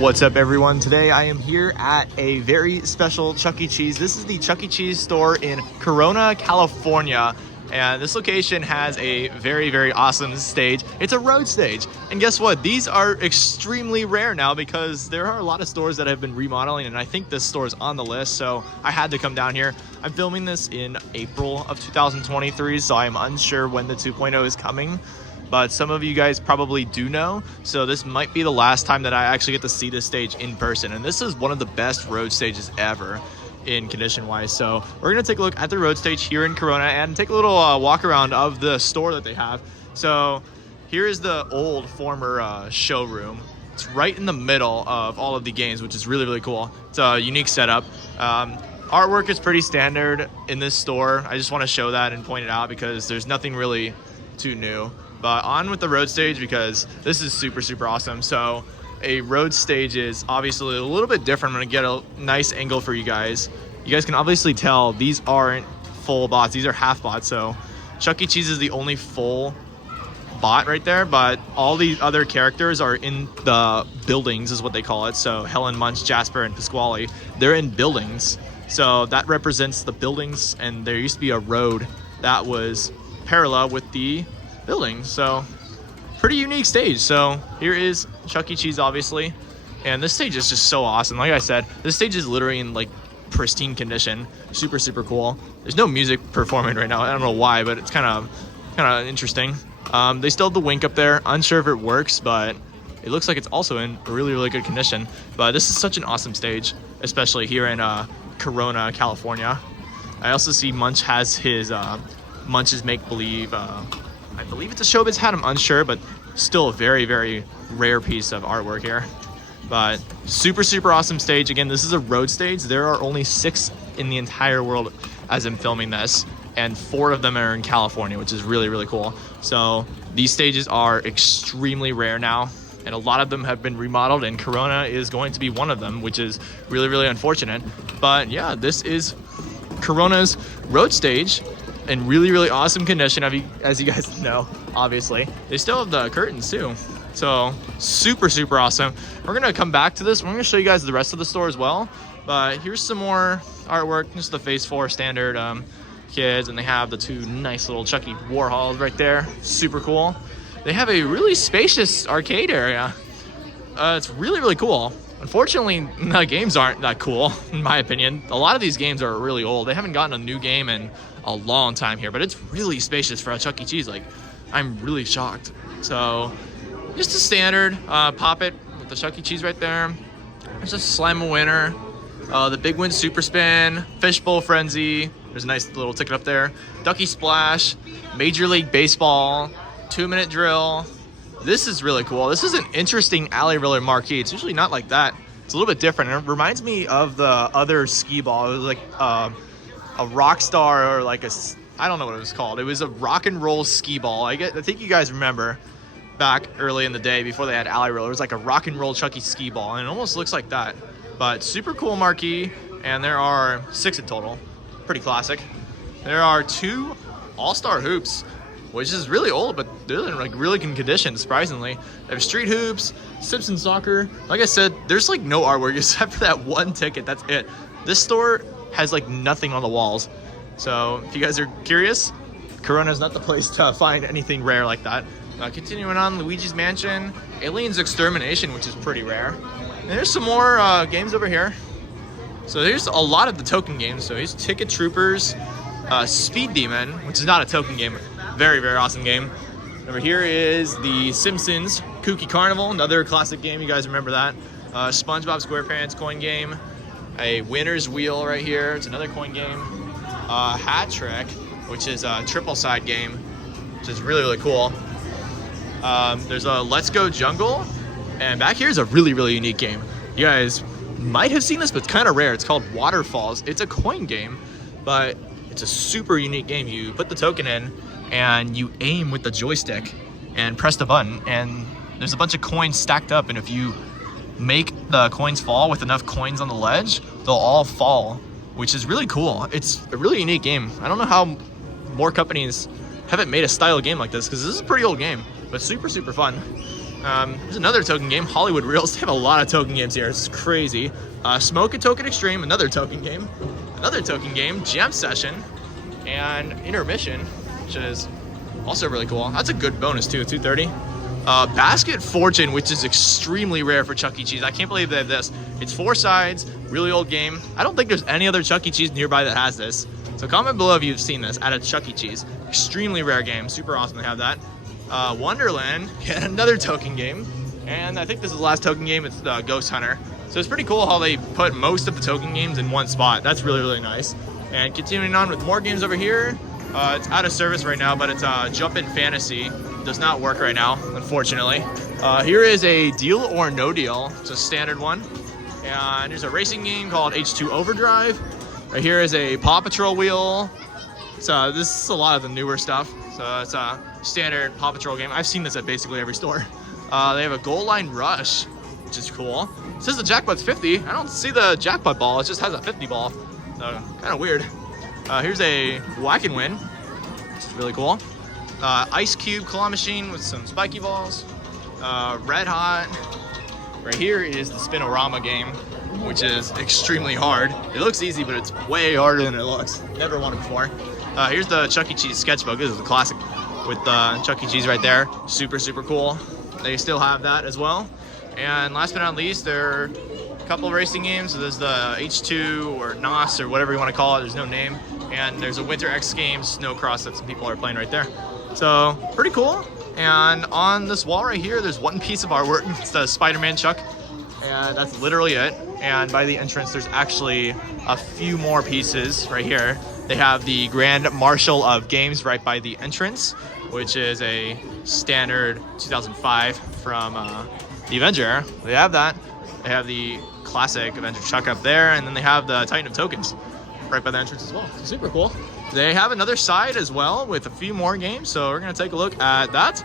What's up, everyone? Today I am here at a very special Chuck E. Cheese. This is the Chuck E. Cheese store in Corona, California. And this location has a very, very awesome stage. It's a road stage. And guess what? These are extremely rare now because there are a lot of stores that have been remodeling, and I think this store is on the list, so I had to come down here. I'm filming this in April of 2023, so I'm unsure when the 2.0 is coming. But some of you guys probably do know, so this might be the last time that I actually get to see this stage in person. And this is one of the best road stages ever in condition wise. So we're gonna take a look at the road stage here in Corona and take a little walk around of the store that they have. So here is the old former showroom. It's right in the middle of all of the games, which is really, really cool. It's a unique setup. Artwork is pretty standard in this store. I just want to show that and point it out because there's nothing really too new. But on with the road stage because this is super, super awesome. So a road stage is obviously a little bit different. I'm gonna get a nice angle for you guys. You guys can obviously tell these aren't full bots, these are half bots. So Chuck E. Cheese is the only full bot right there, but all the other characters are in the buildings is what they call it. So Helen, Munch, Jasper, and Pasquale, they're in buildings. So that represents the buildings, and there used to be a road that was parallel with the building. So pretty unique stage. So here is Chuck E. Cheese, obviously, and this stage is just so awesome. Like I said, this stage is literally in like pristine condition. Super, super cool. There's no music performing right now. I don't know why, but it's kind of interesting. They still have the wink up there. Unsure if it works, but it looks like it's also in really, really good condition. But this is such an awesome stage, especially here in Corona, California. I also see Munch has his Munch's Make Believe. I believe it's a Showbiz hat, I'm unsure, but still a very, very rare piece of artwork here. But super, super awesome stage. Again, this is a road stage. There are only 6 in the entire world as I'm filming this, and 4 of them are in California, which is really, really cool. So these stages are extremely rare now, and a lot of them have been remodeled, and Corona is going to be one of them, which is really, really unfortunate. But yeah, this is Corona's road stage in really, really awesome condition, as you guys know. Obviously they still have the curtains too, so super, super awesome. We're gonna come back to this. We're gonna show you guys the rest of the store as well, but here's some more artwork. Just the phase 4 standard kids, and they have the 2 nice little Chucky Warhols right there. Super cool. They have a really spacious arcade area. It's really, really cool. Unfortunately, the games aren't that cool, in my opinion. A lot of these games are really old. They haven't gotten a new game in a long time here, but it's really spacious for a Chuck E. Cheese. Like, I'm really shocked. So, just a standard pop it with the Chuck E. Cheese right there. There's a Slam a Winner, the Big Win Super Spin, Fishbowl Frenzy. There's a nice little ticket up there. Ducky Splash, Major League Baseball, 2-minute drill. This is really cool. This is an interesting alley roller marquee. It's usually not like that. It's a little bit different. It reminds me of the other skee ball. It was like a rock star, or like I don't know what it was called. It was a rock and roll skee ball. I think you guys remember back early in the day before they had alley roller. It was like a rock and roll Chucky skee ball, and it almost looks like that. But super cool marquee, and there are 6 in total. Pretty classic. There are 2 all-star hoops, which is really old, but they're in like really good condition, surprisingly. They have street hoops, Simpson soccer. Like I said, there's like no artwork except for that 1 ticket. That's it. This store has like nothing on the walls. So if you guys are curious, Corona is not the place to find anything rare like that. Continuing on, Luigi's Mansion, Aliens Extermination, which is pretty rare. And there's some more games over here. So there's a lot of the token games. So here's Ticket Troopers, Speed Demon, which is not a token game. Very, very awesome game. Over here is the Simpsons Kooky Carnival, another classic game. You guys remember that. SpongeBob SquarePants coin game. A Winner's Wheel right here. It's another coin game. Hat Trick, which is a triple side game, which is really, really cool. There's a Let's Go Jungle. And back here is a really, really unique game. You guys might have seen this, but it's kind of rare. It's called Waterfalls. It's a coin game, but it's a super unique game. You put the token in, and you aim with the joystick and press the button, and there's a bunch of coins stacked up, and if you make the coins fall with enough coins on the ledge, they'll all fall, which is really cool. It's a really unique game. I don't know how more companies haven't made a style game like this, because this is a pretty old game, but super, super fun. There's another token game, Hollywood Reels. They have a lot of token games here. It's crazy. Smoke a Token Extreme, another token game. Another token game, Jam Session, and Intermission, which is also really cool. That's a good bonus too, 230. Basket Fortune, which is extremely rare for Chuck E. Cheese. I can't believe they have this. It's 4 sides, really old game. I don't think there's any other Chuck E. Cheese nearby that has this. So comment below if you've seen this at a Chuck E. Cheese. Extremely rare game. Super awesome to have that. Wonderland, yet another token game. And I think this is the last token game. It's Ghost Hunter. So it's pretty cool how they put most of the token games in one spot. That's really, really nice. And continuing on with more games over here. It's out of service right now, but it's Jumpin' Fantasy. Does not work right now, unfortunately. Here is a Deal or No Deal. It's a standard one. And there's a racing game called H2 Overdrive. Right here is a Paw Patrol wheel. So this is a lot of the newer stuff. So it's a standard Paw Patrol game. I've seen this at basically every store. They have a Goal Line Rush, which is cool. It says the jackpot's 50. I don't see the jackpot ball. It just has a 50 ball. So kind of weird. Here's a Whack and Win. It's really cool. Ice Cube Claw Machine with some spiky balls. Red Hot. Right here is the Spinorama game, which is extremely hard. It looks easy, but it's way harder than it looks. Never won it before. Here's the Chuck E. Cheese sketchbook. This is the classic with Chuck E. Cheese right there. Super, super cool. They still have that as well. And last but not least, there are a couple of racing games. So there's the H2 or NOS or whatever you want to call it. There's no name. And there's a Winter X Games Snowcross that some people are playing right there. So pretty cool. And on this wall right here, there's one piece of artwork. It's the Spider-Man Chuck. And that's literally it. And by the entrance, there's actually a few more pieces right here. They have the Grand Marshal of Games right by the entrance, which is a standard 2005 from the Avenger. They have that. They have the classic Avenger Chuck up there, and then they have the Titan of Tokens right by the entrance as well. So super cool. They have another side as well with a few more games, so we're gonna take a look at that.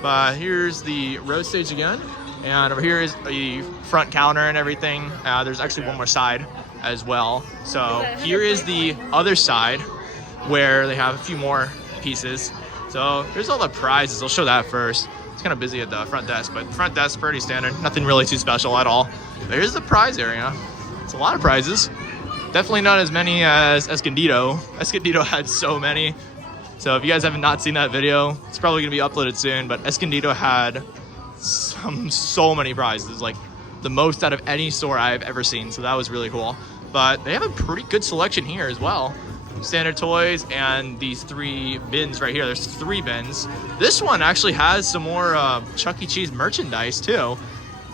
But here's the road stage again, and over here is the front counter and everything. There's actually one more side as well. So here is the other side where they have a few more pieces. So here's all the prizes. I'll show that first. It's kind of busy at the front desk, but the front desk pretty standard. Nothing really too special at all. But here's the prize area. It's a lot of prizes. Definitely not as many as Escondido. Escondido had so many. So if you guys have not seen that video, it's probably gonna be uploaded soon, but Escondido had so many prizes, like the most out of any store I've ever seen. So that was really cool. But they have a pretty good selection here as well. Standard toys and these 3 bins right here. There's 3 bins. This one actually has some more Chuck E. Cheese merchandise too,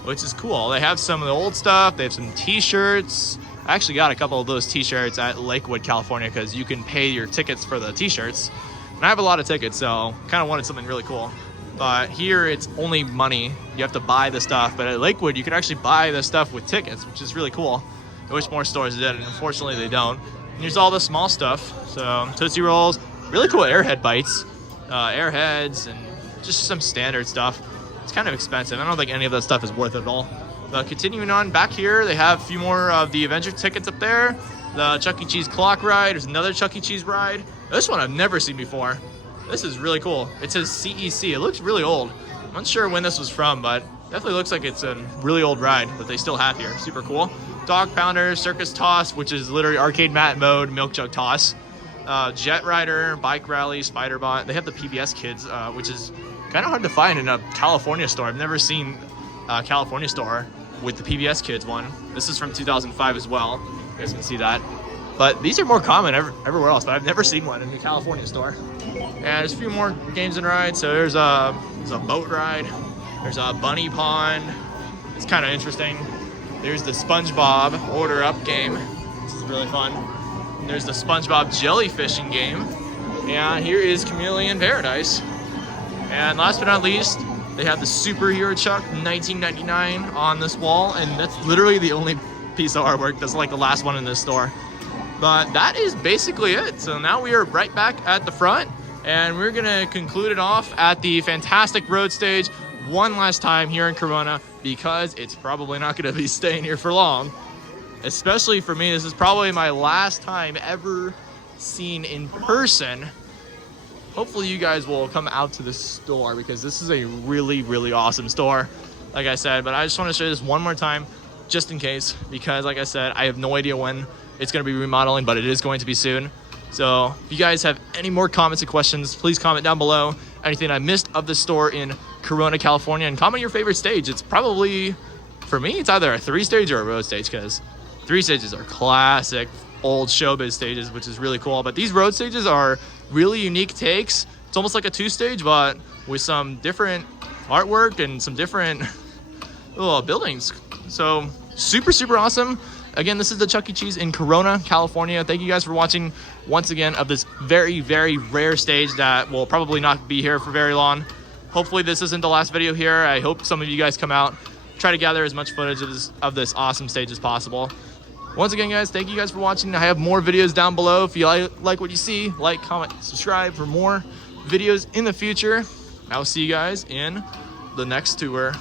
which is cool. They have some of the old stuff. They have some t-shirts. I actually got a couple of those t-shirts at Lakewood, California, because you can pay your tickets for the t-shirts. And I have a lot of tickets, so kind of wanted something really cool. But here it's only money. You have to buy the stuff. But at Lakewood, you can actually buy the stuff with tickets, which is really cool. I wish more stores did, and unfortunately they don't. And here's all the small stuff. So Tootsie Rolls, really cool Airhead bites, Airheads, and just some standard stuff. It's kind of expensive. I don't think any of that stuff is worth it at all. But continuing on back here, they have a few more of the Avenger tickets up there. The Chuck E. Cheese clock ride. There's another Chuck E. Cheese ride. This one I've never seen before. This is really cool. It says CEC. It looks really old. I'm not sure when this was from, but definitely looks like it's a really old ride that they still have here. Super cool. Dog Pounder, Circus Toss, which is literally arcade mat mode, Milk Jug Toss. Jet Rider, Bike Rally, Spider-Bot. They have the PBS Kids, which is kind of hard to find in a California store. I've never seen a California store with the PBS Kids one. This is from 2005 as well. You guys can see that. But these are more common everywhere else, but I've never seen one in the California store. And there's a few more games and rides. So there's a boat ride. There's a bunny pond. It's kind of interesting. There's the SpongeBob Order Up game. This is really fun. There's the SpongeBob Jellyfishing game. And here is Chameleon Paradise. And last but not least, they have the Superhero Chuck 1999 on this wall. And that's literally the only piece of artwork that's like the last one in this store. But that is basically it. So now we are right back at the front, and we're gonna conclude it off at the fantastic road stage one last time here in Corona, because it's probably not gonna be staying here for long. Especially for me, this is probably my last time ever seen in person hopefully you guys will come out to the store because this is a really, really awesome store, like I said. But I just want to show you this one more time just in case, because like I said, I have no idea when it's going to be remodeling, but it is going to be soon. So if you guys have any more comments and questions, please comment down below. Anything I missed of the store in Corona, California, and comment your favorite stage. It's probably, for me, it's either a 3-stage or a road stage, because 3 stages are classic old showbiz stages, which is really cool. But these road stages are really unique takes. It's almost like a 2-stage, but with some different artwork and some different buildings. So super, super awesome. Again, this is the Chuck E. Cheese in Corona, California. Thank you guys for watching once again of this very, very rare stage that will probably not be here for very long. Hopefully this isn't the last video here. I hope some of you guys come out, try to gather as much footage of this awesome stage as possible. Once again, guys, thank you guys for watching. I have more videos down below. If you like what you see, like, comment, subscribe for more videos in the future. I will see you guys in the next tour.